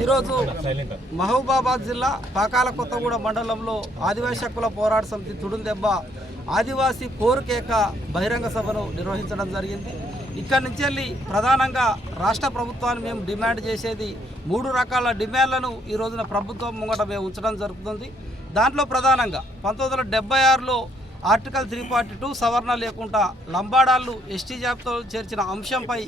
ఈరోజు మహబూబాబాద్ జిల్లా పాకాల కొత్తగూడ మండలంలో ఆదివాసీ హక్కుల పోరాట సమితి తుడుందెబ్బ ఆదివాసీ కోరికేక బహిరంగ సభను నిర్వహించడం జరిగింది. ఇక్కడి నుంచి వెళ్ళి ప్రధానంగా రాష్ట్ర ప్రభుత్వాన్ని మేము డిమాండ్ చేసేది 3 రకాల డిమాండ్లను ఈ రోజున ప్రభుత్వం ముంగట మేము ఉంచడం జరుగుతుంది. దాంట్లో ప్రధానంగా 1976లో ఆర్టికల్ 342 సవరణ లేకుండా లంబాడాళ్ళు ఎస్టీ జాబితాలో చేర్చిన అంశంపై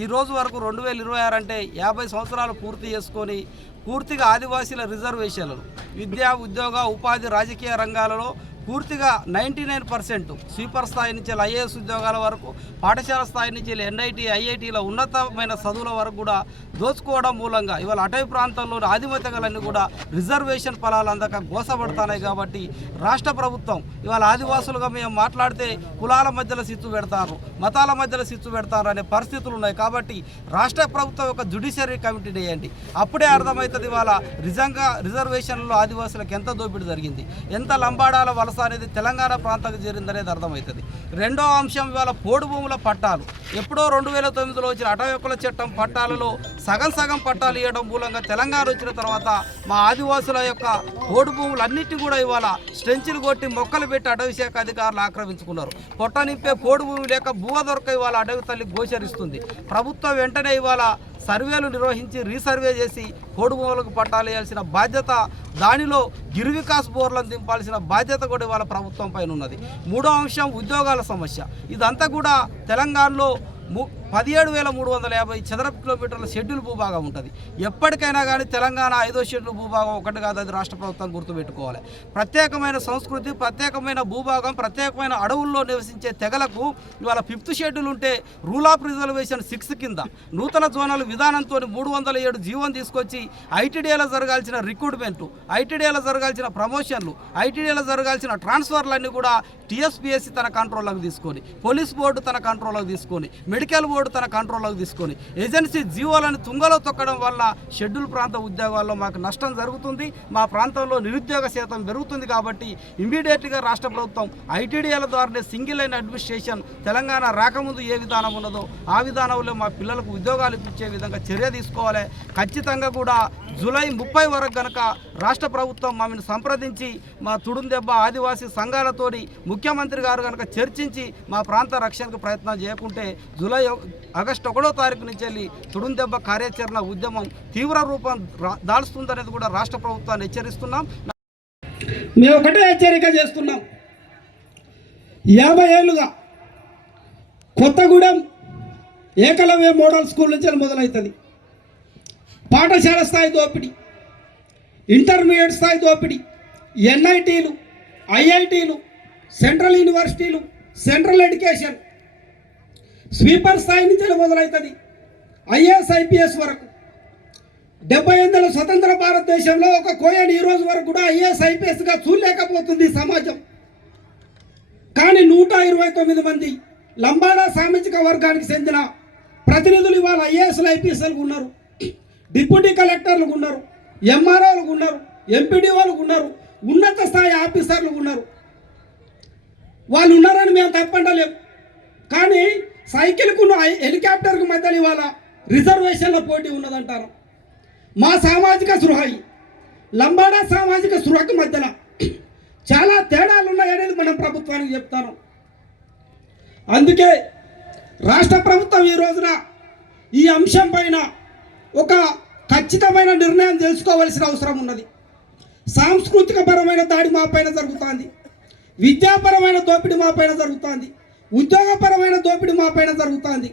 ఈ రోజు వరకు 2026 అంటే 50 సంవత్సరాలు పూర్తి చేసుకొని పూర్తిగా ఆదివాసీల రిజర్వేషన్లను విద్యా ఉద్యోగ ఉపాధి రాజకీయ రంగాలలో పూర్తిగా 99% స్వీపర్ స్థాయి నుంచి ఐఏఎస్ ఉద్యోగాల వరకు పాఠశాల స్థాయి నుంచి ఎన్ఐటి ఐఐటీల ఉన్నతమైన చదువుల వరకు కూడా దోచుకోవడం మూలంగా ఇవాళ అటవీ ప్రాంతంలోని ఆదిమతగలన్నీ కూడా రిజర్వేషన్ ఫలాలు అందక గోసపడుతున్నాయి. కాబట్టి రాష్ట్ర ప్రభుత్వం ఇవాళ ఆదివాసులుగా మేము మాట్లాడితే కులాల మధ్యలో సిచ్చు పెడతారు, మతాల మధ్యలో సిచ్చు పెడతారు అనే పరిస్థితులు ఉన్నాయి. కాబట్టి రాష్ట్ర ప్రభుత్వం ఒక జ్యుడిషియరీ కమిటీని వేయండి. అప్పుడే అర్థమవుతుంది ఇవాళ నిజంగా రిజర్వేషన్లో ఆదివాసులకు ఎంత దోపిడీ జరిగింది, ఎంత లంబాడాల వలస అనేది తెలంగాణ ప్రాంతానికి చేరిందనేది అర్థమవుతుంది. రెండో అంశం ఇవాళ పోడు భూముల పట్టాలు. ఎప్పుడో 2009లో వచ్చిన అటవీ హక్కుల చట్టం పట్టాలలో సగం పట్టాలు ఇవ్వడం మూలంగా తెలంగాణ వచ్చిన తర్వాత మా ఆదివాసుల యొక్క పోడు భూములన్నింటినీ కూడా ఇవాళ స్ట్రెంచులు కొట్టి మొక్కలు పెట్టి అటవీ శాఖ అధికారులు ఆక్రమించుకున్నారు. పొట్ట నింపే పోడు భూమి లేక భూవ దొరక ఇవాళ అటవీ తల్లి గోచరిస్తుంది. ప్రభుత్వం వెంటనే ఇవాళ సర్వేలు నిర్వహించి రీసర్వే చేసి పోడు భూములకు పట్టాలు వేయాల్సిన బాధ్యత, దానిలో గిరి వికాస్ బోర్లను దింపాల్సిన బాధ్యత కూడా ఇవాళ ప్రభుత్వం పైన ఉన్నది. మూడో అంశం ఉద్యోగాల సమస్య. ఇదంతా కూడా తెలంగాణలో 17,350 చదరపు కిలోమీటర్ల షెడ్యూల్ భూభాగం ఉంటుంది. ఎప్పటికైనా కానీ తెలంగాణ 5వ షెడ్యూల్ భూభాగం ఒకటి కాదు, అది రాష్ట్ర ప్రభుత్వం గుర్తుపెట్టుకోవాలి. ప్రత్యేకమైన సంస్కృతి, ప్రత్యేకమైన భూభాగం, ప్రత్యేకమైన అడవుల్లో నివసించే తెగలకు ఇవాళ 5th షెడ్యూల్ ఉంటే రూల్ ఆఫ్ రిజర్వేషన్ 6 కింద నూతన జోనల్ విధానంతో 307 జీవోని తీసుకొచ్చి ఐటీడీఏలో జరగాల్సిన రిక్రూట్మెంట్, ఐటీడీఏలో జరగాల్సిన ప్రమోషన్లు, ఐటీడీఏలో జరగాల్సిన ట్రాన్స్ఫర్లన్నీ కూడా టీఎస్పీఎస్సీ తన కంట్రోల్లోకి తీసుకొని, పోలీస్ బోర్డు తన కంట్రోల్లోకి తీసుకొని, మెడికల్ బోర్డు తన కంట్రోల్లోకి తీసుకొని ఏజెన్సీ జీవోలను తుంగలో తొక్కడం వల్ల షెడ్యూల్ ప్రాంత ఉద్యోగాల్లో మాకు నష్టం జరుగుతుంది. మా ప్రాంతంలో నిరుద్యోగ శాతం పెరుగుతుంది. కాబట్టి ఇమీడియట్గా రాష్ట్ర ప్రభుత్వం ఐటీడీఏల ద్వారానే సింగిల్ లైన్ అడ్మినిస్ట్రేషన్ తెలంగాణ రాకముందు ఏ విధానం ఉన్నదో ఆ విధానంలో మా పిల్లలకు ఉద్యోగాలు ఇప్పించే విధంగా చర్య తీసుకోవాలి. ఖచ్చితంగా కూడా జూలై 30 వరకు కనుక రాష్ట్ర ప్రభుత్వం మమ్మల్ని సంప్రదించి మా తుడుందెబ్బ ఆదివాసీ సంఘాలతోని ముఖ్యమంత్రి గారు కనుక చర్చించి మా ప్రాంత రక్షణకు ప్రయత్నం చేయకుంటే ఆగస్టు 1వ తారీఖు నుంచి వెళ్ళి తుడుందెబ్బ కార్యాచరణ ఉద్యమం తీవ్ర రూపం దాల్స్తుందనేది కూడా రాష్ట్ర ప్రభుత్వాన్ని హెచ్చరిస్తున్నాం. మేము ఒకటే హెచ్చరిక చేస్తున్నాం. 50 ఏళ్ళుగా కొత్తగూడెం ఏకలవ్య మోడల్ స్కూల్ నుంచి మొదలవుతుంది. పాఠశాల స్థాయి దోపిడీ, ఇంటర్మీడియట్ స్థాయి దోపిడీ, ఎన్ఐటీలు, ఐఐటీలు, సెంట్రల్ యూనివర్సిటీలు, సెంట్రల్ ఎడ్యుకేషన్, స్వీపర్ స్థాయి నుంచి మొదలవుతుంది ఐఏఎస్ ఐపీఎస్ వరకు. 78 స్వతంత్ర భారతదేశంలో ఒక కోయని ఈ రోజు వరకు కూడా ఐఏఎస్ ఐపీఎస్గా చూడలేకపోతుంది సమాజం. కానీ 129 మంది లంబాడా సామాజిక వర్గానికి చెందిన ప్రతినిధులు ఇవాళ ఐఏఎస్లు ఐపీఎస్లకు ఉన్నారు, డిప్యూటీ కలెక్టర్లకు ఉన్నారు, ఎంఆర్ఓలకు ఉన్నారు, ఎంపీడీఓలకు ఉన్నారు, ఉన్నత స్థాయి ఆఫీసర్లకు ఉన్నారు. వాళ్ళు ఉన్నారని మేము తప్పంటలేము. కానీ సైకిల్కు హెలికాప్టర్కు మధ్యలో ఇవాళ రిజర్వేషన్ల పోటీ ఉన్నదంటారు. మా సామాజిక సృహ లంబాడా సామాజిక సృహకు మధ్యలో చాలా తేడాలు ఉన్నాయనేది మనం ప్రభుత్వానికి చెప్తాను. అందుకే రాష్ట్ర ప్రభుత్వం ఈ రోజున ఈ అంశం పైన ఒక ఖచ్చితమైన నిర్ణయం తెలుసుకోవాల్సిన అవసరం ఉన్నది. సాంస్కృతిక పరమైన దాడి మా పైన జరుగుతుంది, విద్యాపరమైన దోపిడీ మా పైన జరుగుతుంది, ఉద్యోగపరమైన దోపిడీ మా పైన జరుగుతుంది.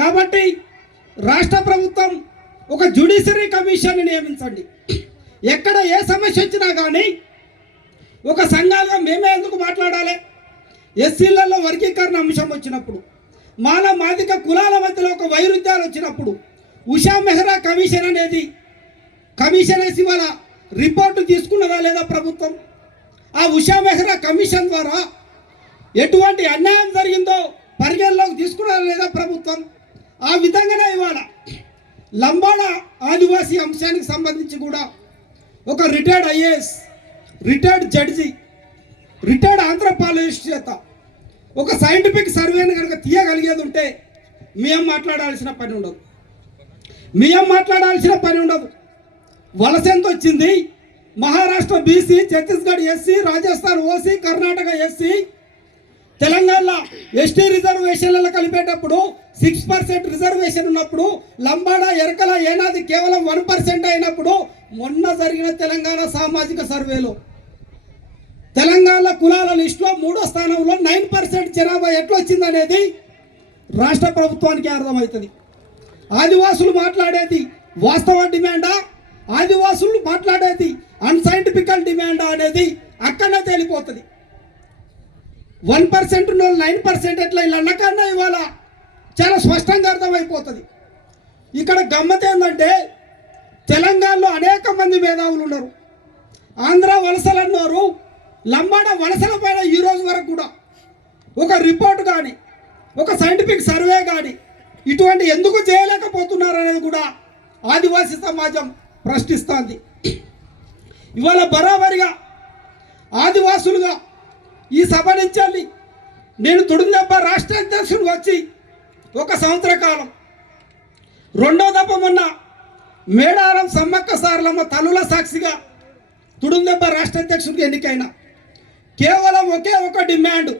కాబట్టి రాష్ట్ర ప్రభుత్వం ఒక జ్యుడిషియరీ కమిషన్ని నియమించండి. ఎక్కడ ఏ సమస్య వచ్చినా కానీ ఒక సంఘాలుగా మేమే ఎందుకు మాట్లాడాలి? ఎస్సీలలో వర్గీకరణ అంశం వచ్చినప్పుడు, మాల మాదిక కులాల మధ్యలో ఒక వైరుధ్యాలు వచ్చినప్పుడు ఉషా మెహ్రా కమిషన్ అనేది కమిషన్ వేసి వాళ్ళ రిపోర్టు తీసుకున్నదా లేదా ప్రభుత్వం? ఆ ఉషా మెహ్రా కమిషన్ ద్వారా ఎటువంటి అన్యాయం జరిగిందో పరిగణలోకి తీసుకున్నదా లేదా ప్రభుత్వం? ఆ విధంగానే ఇవాళ లంబాడా ఆదివాసీ అంశానికి సంబంధించి కూడా ఒక retired IAS, retired judge, retired anthropologist చేత ఒక సైంటిఫిక్ సర్వేని కనుక తీయగలిగేది ఉంటే మేము మాట్లాడాల్సిన పని ఉండదు. వలస ఎంత వచ్చింది? Maharashtra BC, Chhattisgarh SC, Rajasthan OC, Karnataka SC, Telangana ST రిజర్వేషన్లలో కలిపేటప్పుడు 6% రిజర్వేషన్ ఉన్నప్పుడు, లంబాడా, ఎరకల, ఏనాది కేవలం 1% అయినప్పుడు, మొన్న జరిగిన తెలంగాణ సామాజిక సర్వేలో తెలంగాణ కులాల లిస్టులో 3వ స్థానంలో 9% జనాభా ఎట్లా వచ్చిందనేది రాష్ట్ర ప్రభుత్వానికి అర్థమవుతుంది. ఆదివాసులు మాట్లాడేది వాస్తవ డిమాండా, ఆదివాసులు మాట్లాడేది అన్సైంటిఫికల్ డిమాండా అనేది అక్కడనే తేలిపోతుంది. 1% 9% ఎట్లా ఇలా అన్నకన్నా ఇవాళ చాలా స్పష్టంగా అర్థమైపోతుంది. ఇక్కడ గమ్మత్ ఏంటంటే తెలంగాణలో అనేక మంది మేధావులు ఉన్నారు. ఆంధ్ర వలసలు అన్నారు, లంబాడ వలసల పైన ఈ రోజు వరకు కూడా ఒక రిపోర్ట్ కానీ, ఒక సైంటిఫిక్ సర్వే కానీ ఇటువంటి ఎందుకు చేయలేకపోతున్నారు అనేది కూడా ఆదివాసీ సమాజం ప్రశ్నిస్తోంది. ఇవాళ బరాబరిగా ఆదివాసులుగా ఈ సభ నుంచి నేను తుడుందెబ్బ రాష్ట్ర అధ్యక్షుడు వచ్చి 1 సంవత్సర కాలం, రెండో దఫ మొన్న మేడారం సమ్మక్క సారలమ్మ తల్లుల సాక్షిగా తుడుందెబ్బ రాష్ట్ర అధ్యక్షుడికి ఎన్నికైన కేవలం ఒకే ఒక డిమాండ్,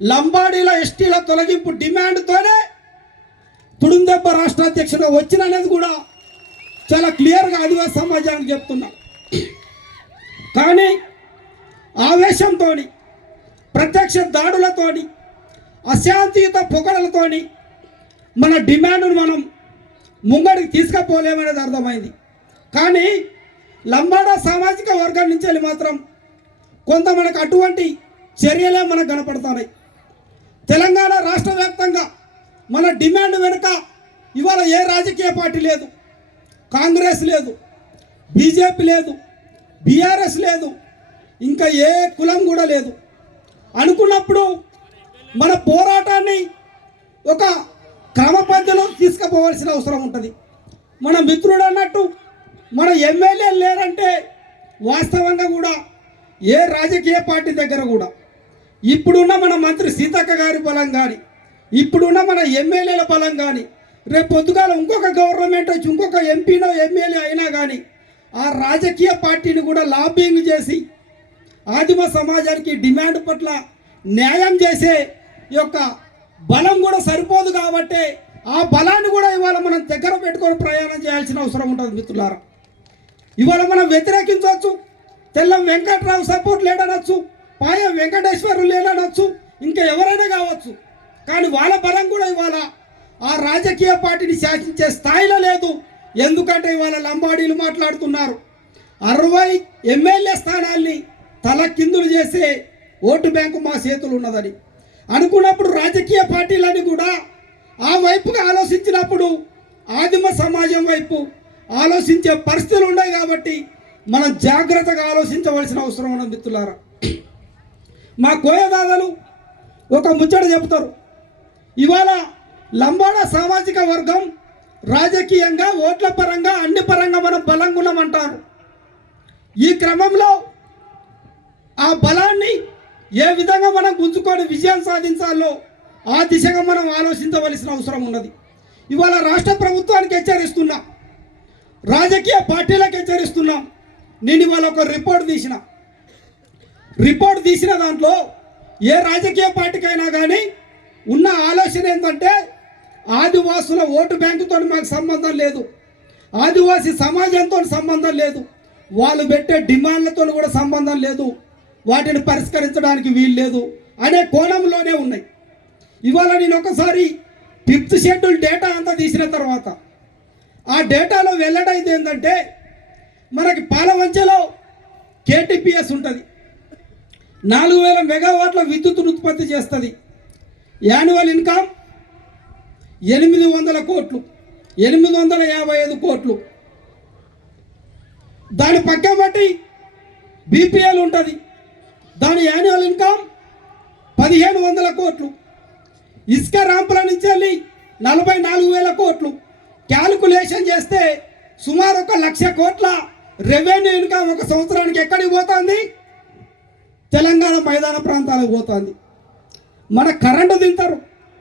లంబాడీల ఎస్టీల తొలగింపు డిమాండ్తోనే తుడుందెబ్బ రాష్ట్ర అధ్యక్షుడిగా వచ్చిననేది కూడా చాలా క్లియర్గా ఆదివాసీ సమాజానికి చెప్తున్నా. కానీ ఆవేశంతో, ప్రత్యక్ష దాడులతోని, అశాంతియుత పొగడలతోని మన డిమాండ్ను మనం ముంగడికి తీసుకుపోలేమనేది అర్థమైంది. కానీ లంబాడా సామాజిక వర్గం నుంచి వెళ్ళి మాత్రం కొంత మనకు అటువంటి చర్యలే మనకు కనపడుతున్నాయి. తెలంగాణ రాష్ట్ర వ్యాప్తంగా మన డిమాండ్ వెనుక ఇవాళ ఏ రాజకీయ పార్టీ లేదు, కాంగ్రెస్ లేదు, బీజేపీ లేదు, బీఆర్ఎస్ లేదు, ఇంకా ఏ కులం కూడా లేదు. అనుకున్నప్పుడు మన పోరాటాన్ని ఒక క్రమ పద్ధతిలో తీసుకుపోవాల్సిన అవసరం ఉంటుంది. మన మిత్రుడు అన్నట్టు మన ఎమ్మెల్యే లేరంటే వాస్తవంగా కూడా ఏ రాజకీయ పార్టీ దగ్గర కూడా ఇప్పుడున్న మన మంత్రి సీతక్క గారి బలం కానీ, ఇప్పుడున్న మన ఎమ్మెల్యేల బలం కానీ, రేపు పొద్దుగాల ఇంకొక గవర్నమెంట్ వచ్చి ఇంకొక ఎంపీనో ఎమ్మెల్యే అయినా కానీ ఆ రాజకీయ పార్టీని కూడా లాబింగ్ చేసి ఆదిమ సమాజానికి డిమాండ్ పట్ల న్యాయం చేసే యొక్క బలం కూడా సరిపోదు. కాబట్టి ఆ బలాన్ని కూడా ఇవాళ మనం దగ్గర పెట్టుకొని ప్రయాణం చేయాల్సిన అవసరం ఉంటుంది. మిత్రులారా, ఇవాళ మనం వ్యతిరేకించవచ్చు, తెల్లం వెంకట్రావు సపోర్ట్ లేడనొచ్చు, పాయం వెంకటేశ్వరులు లేడనొచ్చు, ఇంకా ఎవరైనా కావచ్చు. కానీ వాళ్ళ బలం కూడా ఇవాళ ఆ రాజకీయ పార్టీని శాసించే స్థాయిలో లేదు. ఎందుకంటే ఇవాళ లంబాడీలు మాట్లాడుతున్నారు 60 ఎమ్మెల్యే స్థానాల్ని తల కిందులు చేసే ఓటు బ్యాంకు మా చేతులు ఉన్నదని అనుకున్నప్పుడు రాజకీయ పార్టీలని కూడా ఆ వైపుగా ఆలోచించినప్పుడు ఆదిమ సమాజం వైపు ఆలోచించే పరిస్థితులు ఉన్నాయి. కాబట్టి మనం జాగ్రత్తగా ఆలోచించవలసిన అవసరం ఉన్నది. మిత్రులారా, మా కోయదాదాలు ఒక ముచ్చట చెబుతారు. ఇవాళ లంబాడా సామాజిక వర్గం రాజకీయంగా, ఓట్ల పరంగా, అన్ని పరంగా మనం బలంగా ఉన్నామంటారు. ఈ క్రమంలో ఆ బలాన్ని ఏ విధంగా మనం గుంజుకొని విజయం సాధించాలో ఆ దిశగా మనం ఆలోచించవలసిన అవసరం ఉన్నది. ఇవాళ రాష్ట్ర ప్రభుత్వానికి హెచ్చరిస్తున్నాం, రాజకీయ పార్టీలకు హెచ్చరిస్తున్నాం. నేను ఇవాళ ఒక రిపోర్ట్ తీసిన దాంట్లో ఏ రాజకీయ పార్టీకైనా కానీ ఉన్న ఆలోచన ఏంటంటే ఆదివాసుల ఓటు బ్యాంకుతో మాకు సంబంధం లేదు, ఆదివాసీ సమాజంతో సంబంధం లేదు, వాళ్ళు పెట్టే డిమాండ్లతో కూడా సంబంధం లేదు, వాటిని పరిష్కరించడానికి వీలు లేదు అనే కోణంలోనే ఉన్నాయి. ఇవాళ నేను ఒకసారి 5th షెడ్యూల్ డేటా అంతా తీసిన తర్వాత ఆ డేటాలో వెల్లడైంది ఏంటంటే మనకి పాలవంచలో కేటీపీఎస్ ఉంటుంది, 4000 మెగావాట్ల విద్యుత్తును ఉత్పత్తి చేస్తుంది. యాన్యువల్ ఇన్కమ్ 800 కోట్లు, 855 కోట్లు. దాని పక్క బట్టి బీపీఎల్ ఉంటుంది, దాని యాన్యువల్ ఇన్కమ్ 1500 కోట్లు. ఇసుక ర్యాంపుల నుంచి వెళ్ళి 44,000 కోట్లు. క్యాలిక్యులేషన్ చేస్తే సుమారు 1,00,000 కోట్ల రెవెన్యూ ఇన్కమ్ ఒక సంవత్సరానికి ఎక్కడికి పోతుంది? తెలంగాణ మైదాన ప్రాంతాలకు పోతుంది. మన కరెంటు తింటారు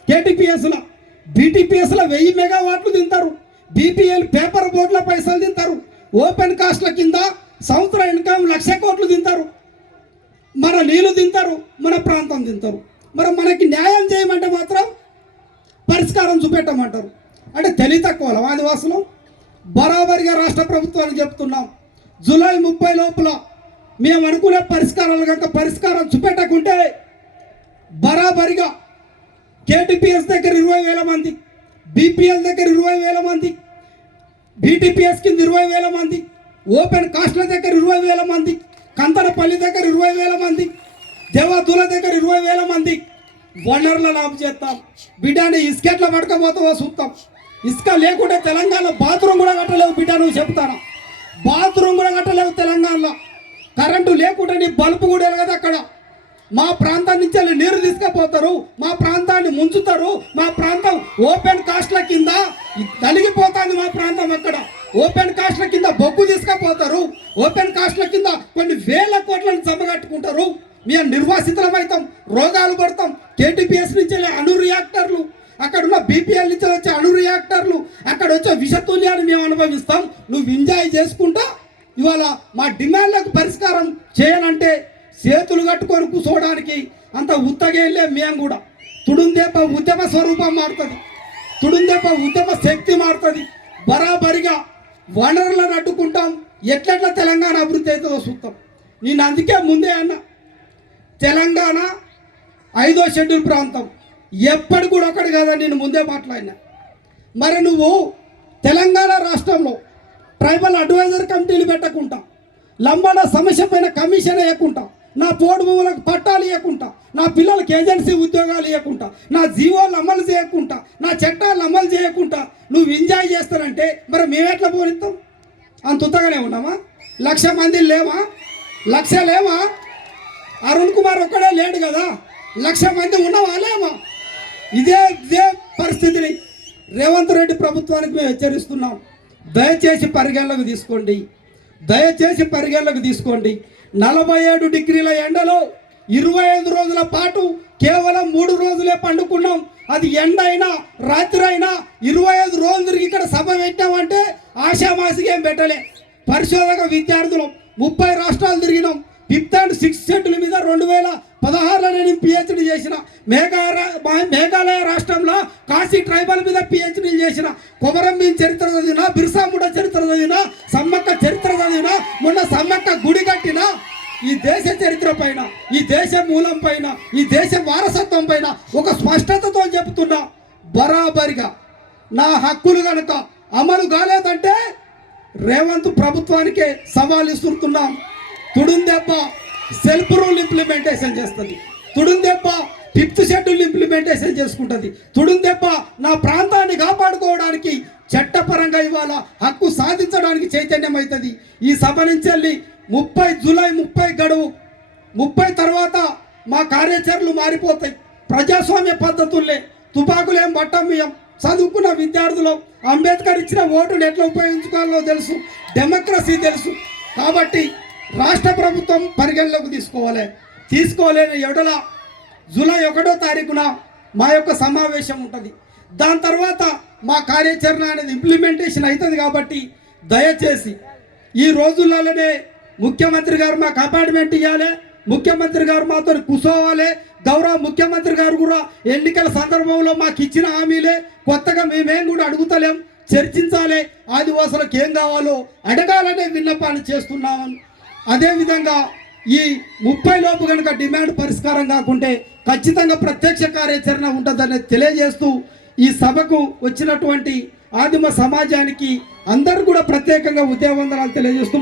కేటీపీఎస్లో, బీటీపీఎస్లో 1000 మెగావాట్లు తింటారు, బీపీఎల్ పేపర్ బోర్డుల పైసలు తింటారు, ఓపెన్ కాస్ట్ల కింద సంవత్సర ఇన్కమ్ 1,00,000 కోట్లు తింటారు, మన నీళ్ళు తింటారు, మన ప్రాంతం తింటారు. మరి మనకి న్యాయం చేయమంటే మాత్రం పరిష్కారం చూపెట్టమంటారు. అంటే తెలివి తక్కువ ఆదివాసులు. బరాబరిగా రాష్ట్ర ప్రభుత్వానికి చెప్తున్నాం, జూలై 30 లోపల మేము అనుకునే పరిష్కారాలు కనుక పరిష్కారం చూపెట్టకుంటే బరాబరిగా కేటీపీఎస్ దగ్గర 20,000 మంది, బీపీఎల్ దగ్గర 20,000 మంది, బీటీపీఎస్ కింద 20,000 మంది, ఓపెన్ కాస్ట్ల దగ్గర 20,000 మంది, కంతనపల్లి దగ్గర 20,000 మంది, దేవాదుల దగ్గర 20,000 మంది వనరుల లాభం చేస్తాం. బిడ్డని ఇసుకెట్లా పట్టుకపోతావో చూస్తాం. ఇసుక లేకుంటే తెలంగాణలో బాత్రూమ్ కూడా కట్టలేవు బిడ్డ, నువ్వు చెప్తాను. బాత్రూమ్ కూడా కట్టలేవు తెలంగాణలో. కరెంటు లేకుంటే నీ బల్బు కూడా వెలగదు అక్కడ. మా ప్రాంతం నుంచి వెళ్ళి నీరు తీసుకుపోతారు, మా ప్రాంతాన్ని ముంచుతారు. మా ప్రాంతం ఓపెన్ కాస్ట్ల కింద నలిగిపోతుంది. మా ప్రాంతం అక్కడ ఓపెన్ కాస్ట్ల కింద బొగ్గు తీసుకుపోతారు, ఓపెన్ కాస్ట్ల కింద కొన్ని వేల కోట్లను జమగట్టుకుంటారు. మేము నిర్వాసితులమవుతాం, రోగాలు పడతాం. కేటీపీఎస్ నుంచి వెళ్ళే అణు రియాక్టర్లు, అక్కడ ఉన్న బీపీఎల్ నుంచి వచ్చే అణు రియాక్టర్లు, అక్కడ వచ్చే విషతుల్యాన్ని మేము అనుభవిస్తాం. నువ్వు ఎంజాయ్ చేసుకుంటా ఇవాళ మా డిమాండ్లకు పరిష్కారం చేయాలంటే చేతులు కట్టుకొని కూర్చోవడానికి అంత ఉత్తగేళ్ళే. మేము కూడా తుడుందేప ఉద్యమ స్వరూపం మారుతుంది, తుడుందేప ఉద్యమ శక్తి మారుతుంది. బరాబరిగా వనరులను అడ్డుకుంటాం. ఎట్లెట్లా తెలంగాణ అభివృద్ధి అవుతుందో చూస్తాం. నేను అందుకే ముందే అన్నా, తెలంగాణ 5వ షెడ్యూల్ ప్రాంతం ఎప్పటి కూడా ఒకటి కాదని నేను ముందే మాట్లాడినా. మరి నువ్వు తెలంగాణ రాష్ట్రంలో ట్రైబల్ అడ్వైజర్ కమిటీలు పెట్టకుండా, లంబాడ సమస్య పైన కమిషన్ వేయకుండా, నా పోడు భూములకు పట్టాలు ఇవ్వకుండా, నా పిల్లలకు ఏజెన్సీ ఉద్యోగాలు ఇవ్వకుండా, నా జీవోలు అమలు చేయకుండా, నా చట్టాలు అమలు చేయకుండా నువ్వు ఎంజాయ్ చేస్తానంటే మరి మేమెట్లా పోనిస్తాం? అంత ఉత్తగానే ఉన్నామా? 1,00,000 మంది లేవా? 1,00,000 లేవా? అరుణ్ కుమార్ ఒక్కడే లేడు కదా, 1,00,000 మంది ఉన్నావా లేమా? ఇదే పరిస్థితిని రేవంత్ రెడ్డి ప్రభుత్వానికి మేము హెచ్చరిస్తున్నాం. దయచేసి పరిగణలోకి తీసుకోండి, దయచేసి పరిగణలోకి తీసుకోండి. 47 డిగ్రీల ఎండలో 25 రోజుల పాటు కేవలం 3 రోజులే పండుకున్నాం. అది ఎండ అయినా రాత్రి అయినా 25 రోజులు తిరిగి ఇక్కడ సభ పెట్టామంటే ఆశామాసిగా ఏం పెట్టలే. పరిశోధక విద్యార్థులం 30 రాష్ట్రాలు తిరిగినాం. 5th and 6th షెడ్యూల్ మీద 2016లో నేను పిహెచ్డీ చేసిన. మేఘాలయ రాష్ట్రంలో కాశీ ట్రైబల్ మీద పిహెచ్డీలు చేసిన. కొమరంభీం చరిత్ర చదివినా, బిర్సా ముండా చరిత్ర చదివినా, సమ్మక్క చరిత్ర చదివినా, మొన్న సమ్మక్క గుడి కట్టిన. ఈ దేశ చరిత్ర పైన, ఈ దేశ మూలం పైన, ఈ దేశ వారసత్వం పైన ఒక స్పష్టతతో చెబుతున్నా, బరాబరిగా నా హక్కులు కనుక అమలు కాలేదంటే రేవంత్ ప్రభుత్వానికే సవాల్ ఇస్తున్నాం. తుడుందెబ్బ సెల్ఫ్ రూల్ ఇంప్లిమెంటేషన్ చేస్తుంది, తుడుందెబ్బ 5th షెడ్యూల్ ఇంప్లిమెంటేషన్ చేసుకుంటుంది, తుడుందెబ్బ నా ప్రాంతాన్ని కాపాడుకోవడానికి చట్టపరంగా ఇవాళ హక్కు సాధించడానికి చైతన్యం అవుతుంది. ఈ సభ నుంచి వెళ్ళి జూలై 30 గడువు, 30 తర్వాత మా కార్యాచరణలు మారిపోతాయి. ప్రజాస్వామ్య పద్ధతుల్లే, తుపాకులేం పట్టమియం, చదువుకున్న విద్యార్థులు, అంబేద్కర్ ఇచ్చిన ఓటును ఎట్లా ఉపయోగించుకోవాలో తెలుసు, డెమోక్రసీ తెలుసు. కాబట్టి రాష్ట్ర ప్రభుత్వం పరిగణలోకి తీసుకోలేని ఎడల జూలై 1వ తారీఖున మా యొక్క సమావేశం ఉంటుంది. దాని తర్వాత మా కార్యాచరణ అనేది ఇంప్లిమెంటేషన్ అవుతుంది. కాబట్టి దయచేసి ఈ రోజులలోనే ముఖ్యమంత్రి గారు మాకు అపాయింట్మెంట్ ఇవ్వాలి, ముఖ్యమంత్రి గారు మాతో కూర్చోవాలి. గౌరవ ముఖ్యమంత్రి గారు కూడా ఎన్నికల సందర్భంలో మాకు ఇచ్చిన హామీలే, కొత్తగా మేమేం కూడా అడుగుతలేం, చర్చించాలి. ఆదివాసులకు ఏం కావాలో అడగాలనే విన్నపాన్ని చేస్తున్నామని. అదేవిధంగా ఈ 30 లోపు కనుక డిమాండ్ పరిష్కారం కాకుంటే ఖచ్చితంగా ప్రత్యక్ష కార్యాచరణ ఉంటుందని తెలియజేస్తూ ఈ సభకు వచ్చినటువంటి ఆదిమ సమాజానికి అందరూ కూడా ప్రత్యేకంగా ఉద్యమ వందనాలు తెలియజేస్తూ